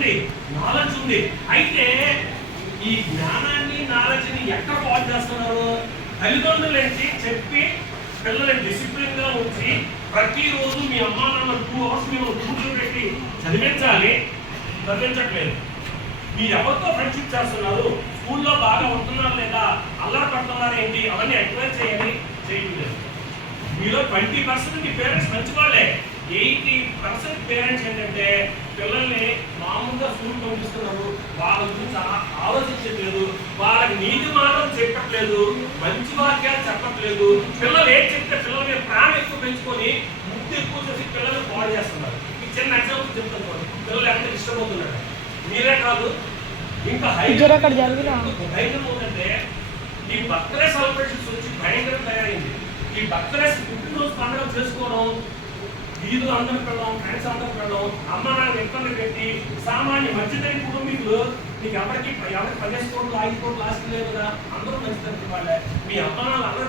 ఉంది, నాలెడ్జ్ ఉంది. అయితే ఈ జ్ఞానాన్ని నాలెడ్జ్ని ఎక్కడ పాడు చేస్తున్నారు? తల్లిదండ్రులు ఏంటి చెప్పి పిల్లల్ని డిసిప్లిన్ గా ఉంచి ప్రతిరోజు మీ అమ్మా నాన్న 2 hours మేము కూతురు పెట్టి చదివించట్లేదు. మీరు ఎవరితో ఫ్రెండ్షిప్ చేస్తున్నారు, స్కూల్లో బాగా ఉంటున్నారు లేదా, అల్లరి పడుతున్నారు ఏంటి, అవన్నీ ఎంక్వైరీ చేయాలి, చేయట్లేదు. మీలో 20% మీ పేరెంట్స్ మంచి వాళ్ళే, 80% పేరెంట్స్ ఏంటంటే పిల్లల్ని మామూలుగా స్కూల్ పంపిస్తున్నారు, వాళ్ళ గురించి ఆలోచించట్లేదు, వాళ్ళకి నీతి మాత్రం చెప్పట్లేదు, మంచి వాక్యాలు చెప్పట్లేదు. పిల్లలు ఏం చెప్తే పిల్లల మీద ప్రాణం ఎక్కువ పెంచుకొని ముద్దు ఎక్కువ చేసి పిల్లల్ని పాడు చేస్తున్నారు. ఈ చిన్న ఎగ్జాంపుల్ చెప్తాను, పిల్లలు ఎంత డిస్టర్బ్ అవుతున్నారు. మీరే కాదు, ఇంకా ధైర్యం ఉందంటే ఈ బర్త్డే సెలబ్రేషన్స్ వచ్చి భయంకరం తయారైంది. ఈ బర్త్డే పుట్టినరోజు పండుగ చేసుకోవడం, వీధులు అందరికి వెళ్ళడం, ఫ్రెండ్స్ అందరికి వెళ్ళడం, అమ్మ నాన్న ఇబ్బంది పెట్టి సామాన్య మధ్యతరగతి కుటుంబీకులు మీకు ఎవరికి 10 కోట్లు 5 కోట్లు ఆస్తి లేదు కదా, అందరూ మంచి వాళ్ళే. మీ అమ్మ నాన్న అందరూ